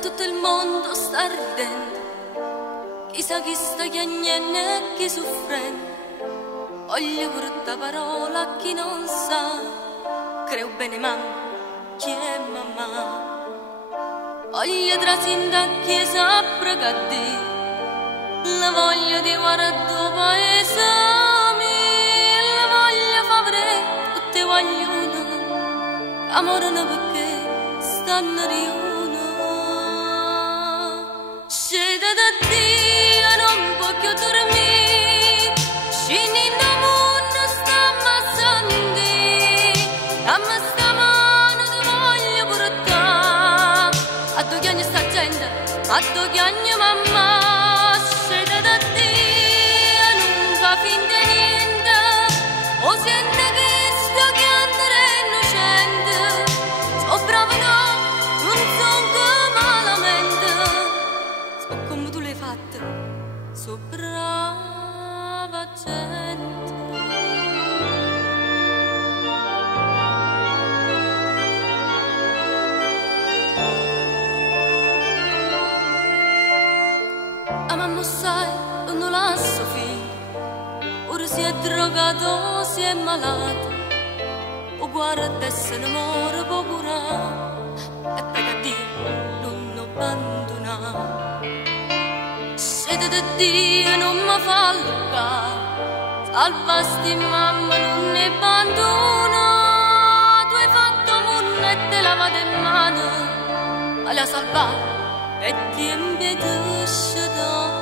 tutto il mondo sta ridendo, chissà chi sta chiagnendo e chi soffrendo. Voglio brutta parola a chi non sa, creo bene mamma, chi è mamma. Voglio trasinda a chi saprà che la voglia di guardare due paesami, la voglia fa vedere tutte vogliono, amore no perché stanno riuno. Scende da Dio, non può più dormire, scende in mondo sta ammazzando, dammi sta mano ti voglio portare, a dove chiagna sta gente, a dove chiagna mamma. Scende da Dio, non fa finta niente, o sente che sto chiamando innocente, so bravo no, non son come malamente, so come tu l'hai fatta, so brava gente. A mamma sai, non la so figlio, ora si è drogato, si è malato, o guarda se ne muore può curare, e prega Dio non abbandona. Siete di Dio non mi fa luccare, salvasti mamma non ne abbandona, tu hai fatto munna e te lavate in mano, ma la salvata e ti impedisce da.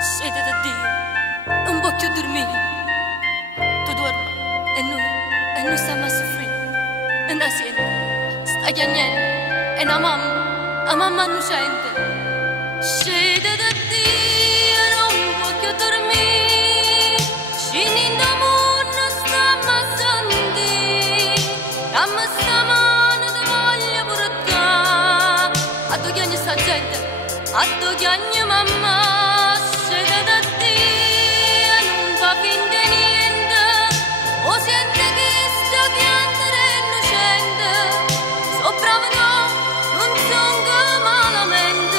Siete da Dio, non può più dormire, tu dormi e noi stiamo a soffrire, e la sente, sta chiagnendo, e la mamma innocente. Siete da Dio, non può più dormire, scende in mondo sta ammazzando, dammi sta mano ti voglio portare, a dove chiagna sta gente, a dove chiagna mamma. Scende da Dio, non fa finta niente, o sente che sto chiamando innocente, so brava no, non son che malamente,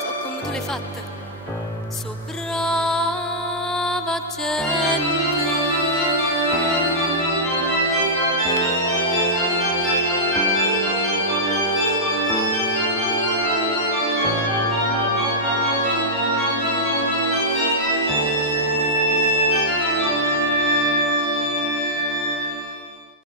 so come tu l'hai fatta, so brava gente.